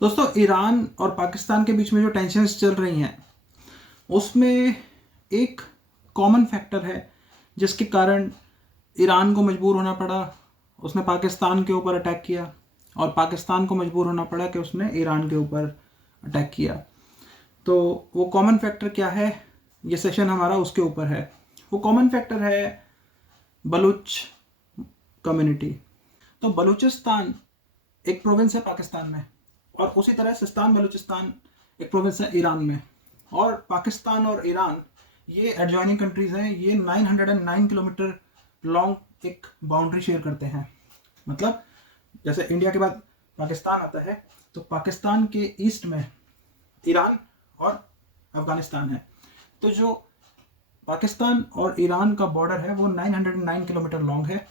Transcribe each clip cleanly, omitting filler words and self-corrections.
दोस्तों, ईरान और पाकिस्तान के बीच में जो टेंशन्स चल रही हैं उसमें एक कॉमन फैक्टर है जिसके कारण ईरान को मजबूर होना पड़ा, उसने पाकिस्तान के ऊपर अटैक किया और पाकिस्तान को मजबूर होना पड़ा कि उसने ईरान के ऊपर अटैक किया। तो वो कॉमन फैक्टर क्या है, ये सेशन हमारा उसके ऊपर है। वो कॉमन फैक्टर है बलूच कम्युनिटी। तो बलूचिस्तान एक प्रोविंस है पाकिस्तान में और उसी तरह सिस्तान बलूचिस्तान एक प्रोविंस है ईरान में। और पाकिस्तान और ईरान ये एडजॉइनिंग कंट्रीज हैं। ये 909 किलोमीटर लॉन्ग एक बाउंड्री शेयर करते हैं। मतलब जैसे इंडिया के बाद पाकिस्तान आता है तो पाकिस्तान के ईस्ट में ईरान और अफगानिस्तान है। तो जो पाकिस्तान और ईरान का बॉर्डर है वो 909 किलोमीटर लॉन्ग है।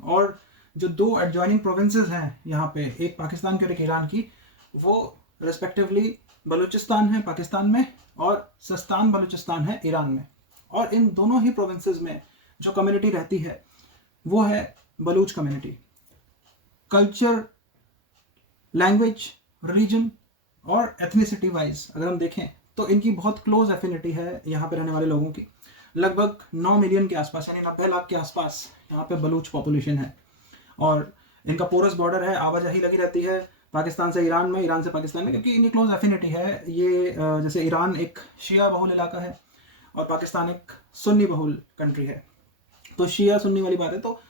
और जो दो एडजॉइनिंग प्रोविंसेस हैं यहाँ पे, एक पाकिस्तान की और एक ईरान की, वो रेस्पेक्टिवली बलूचिस्तान है पाकिस्तान में और सिस्तान बलूचिस्तान है ईरान में। और इन दोनों ही प्रोविंसेस में जो कम्युनिटी रहती है वो है Baloch community. Culture, language, religion और एथनिसिटी वाइज अगर हम देखें तो इनकी बहुत क्लोज एफिनिटी है यहाँ पे रहने वाले लोगों की। लगभग 9 मिलियन के आसपास यानी 90 लाख के आसपास यहाँ पे बलूच पॉपुलेशन है। और इनका पोरस बॉर्डर है, आवाजाही लगी रहती है पाकिस्तान से ईरान में, ईरान से पाकिस्तान में, क्योंकि इनकी क्लोज एफिनिटी है। ये जैसे ईरान एक शिया बहुल इलाका है और पाकिस्तान एक सुन्नी बहुल कंट्री है। तो शिया सुन्नी वाली बात है। तो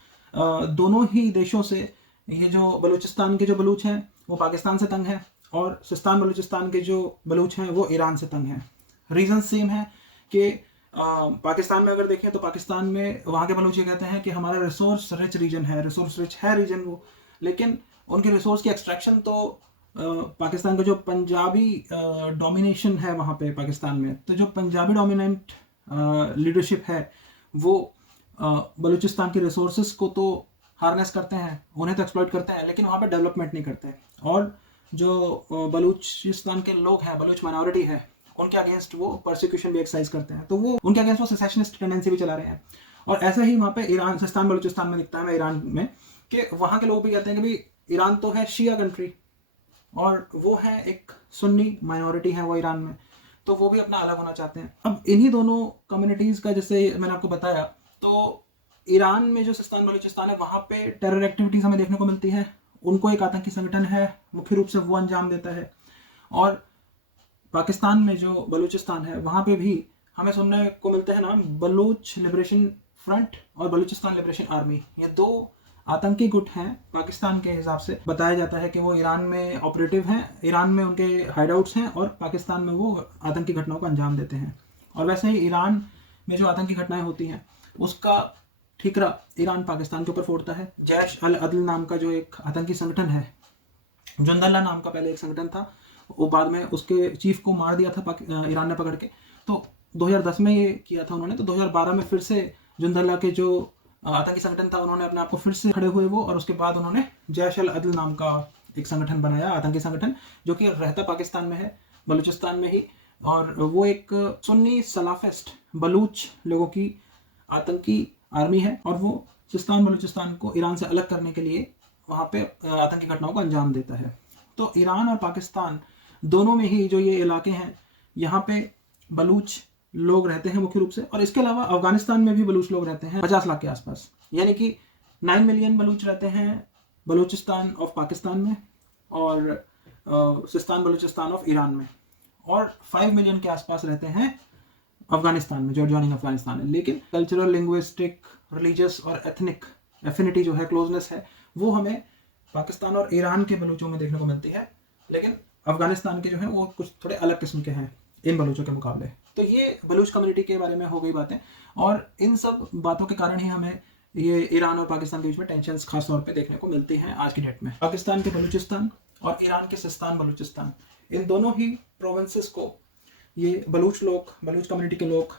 दोनों ही देशों से ये जो बलूचिस्तान के जो बलूच हैं वो पाकिस्तान से तंग है और सिस्तान बलूचिस्तान के जो बलूच हैं वो ईरान से तंग हैं। रीज़न सेम है कि पाकिस्तान में अगर देखें तो पाकिस्तान में वहाँ के बलूच ये कहते हैं कि हमारा रिसोर्स रिच रीजन है, रिसोर्स रिच है रीजन वो, लेकिन उनके रिसोर्स की एक्सट्रैक्शन तो पाकिस्तान का जो पंजाबी डोमिनेशन है वहाँ पे पाकिस्तान में, तो जो पंजाबी डोमिनेंट लीडरशिप है वो बलूचिस्तान के रिसोर्सेज को तो हार्नेस करते हैं, उन्हें तो एक्सप्लॉइट करते हैं, लेकिन वहाँ पे डेवलपमेंट नहीं करते। और जो बलूचिस्तान के लोग हैं, बलूच माइनॉरिटी है, उनके अगेंस्ट वो परसिक्यूशन भी एक्सरसाइज करते हैं। तो वो उनके अगेंस्ट वो सेसेशनिस्ट टेंडेंसी भी चला रहे हैं। और ऐसा ही वहाँ पे ईरान, सिस्तान बलूचिस्तान में दिखता है ईरान में, कि वहाँ के लोग भी कहते हैं कि भाई ईरान तो है शिया कंट्री और वो है एक सुन्नी माइनॉरिटी है वो ईरान में, तो वो भी अपना अलग होना चाहते हैं। अब इन्हीं दोनों कम्युनिटीज़ का, जैसे मैंने आपको बताया, तो ईरान में जो सिस्तान बलूचिस्तान है वहाँ पे टेरर एक्टिविटीज़ हमें देखने को मिलती है। उनको एक आतंकी संगठन है, मुख्य रूप से वो अंजाम देता है। और पाकिस्तान में जो बलूचिस्तान है वहाँ पे भी हमें सुनने को मिलते हैं नाम बलूच लिबरेशन फ्रंट और बलूचिस्तान लिबरेशन आर्मी। ये दो आतंकी गुट हैं पाकिस्तान के हिसाब से। बताया जाता है कि वो ईरान में ऑपरेटिव हैं, ईरान में उनके हाइडआउट्स हैं और पाकिस्तान में वो आतंकी घटनाओं को अंजाम देते हैं। और वैसे ही ईरान में जो आतंकी घटनाएं होती हैं उसका ठीकरा ईरान पाकिस्तान के ऊपर फोड़ता है। जैश अल अदल नाम का जो एक आतंकी संगठन है, जुंदल्ला नाम का पहले एक संगठन था, वो बाद में उसके चीफ को मार दिया था ईरान ने पकड़ के। तो 2010 में ये किया था उन्होंने। तो 2012 में फिर से जुंदल्ला के जो आतंकी संगठन था उन्होंने अपने आप को फिर से खड़े हुए वो, और उसके बाद उन्होंने जैश अल अदल नाम का एक संगठन बनाया, आतंकी संगठन, जो कि रहता पाकिस्तान में है, बलूचिस्तान में ही। और वो एक सुन्नी सलाफिस्ट बलूच लोगों की आतंकी आर्मी है और वो सिस्तान बलूचिस्तान को ईरान से अलग करने के लिए वहाँ पे आतंकी घटनाओं को अंजाम देता है। तो ईरान और पाकिस्तान दोनों में ही जो ये इलाके हैं यहाँ पे बलूच लोग रहते हैं मुख्य रूप से। और इसके अलावा अफगानिस्तान में भी बलूच लोग रहते हैं 50 लाख के आसपास, यानी कि 9 मिलियन बलूच रहते हैं बलूचिस्तान ऑफ पाकिस्तान में और सिस्तान बलूचिस्तान ऑफ ईरान में, और 5 मिलियन के आसपास रहते हैं अफगानिस्तान में, जो एडजॉइनिंग अफगानिस्तान है। लेकिन कल्चरल, लिंग्विस्टिक, रिलीजियस और एथनिक एफिनिटी जो है, क्लोजनेस है, वो हमें पाकिस्तान और ईरान के बलूचों में देखने को मिलती है। लेकिन अफगानिस्तान के जो है वो कुछ थोड़े अलग किस्म के हैं इन बलूचों के मुकाबले। तो ये बलूच कम्युनिटी के बारे में हो गई बातें, और इन सब बातों के कारण ही हमें ये ईरान और पाकिस्तान के बीच में टेंशन्स खास तौर पे देखने को मिलती हैं आज की डेट में। पाकिस्तान के बलूचिस्तान और ईरान के सिस्तान बलूचिस्तान, इन दोनों ही प्रोविंसेस को ये बलूच लोग, बलूच कम्युनिटी के लोग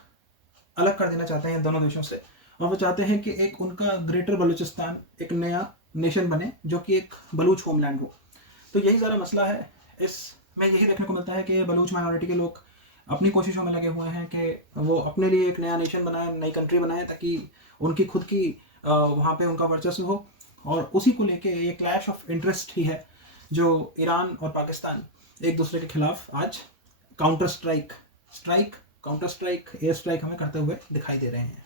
अलग कर देना चाहते हैं इन दोनों देशों से। और वो चाहते हैं कि एक उनका ग्रेटर बलूचिस्तान एक नया नेशन बने जो कि एक बलूच होमलैंड हो। तो यही सारा मसला है। इसमें यही देखने को मिलता है कि बलूच माइनॉरिटी के लोग अपनी कोशिशों में लगे हुए हैं कि वो अपने लिए एक नया नेशन बनाए, नई कंट्री बनाए, ताकि उनकी खुद की वहाँ पे उनका वर्चस्व हो। और उसी को लेके ये क्लैश ऑफ इंटरेस्ट ही है जो ईरान और पाकिस्तान एक दूसरे के खिलाफ आज counter strike, counter strike, air strike हमें करते हुए दिखाई दे रहे हैं।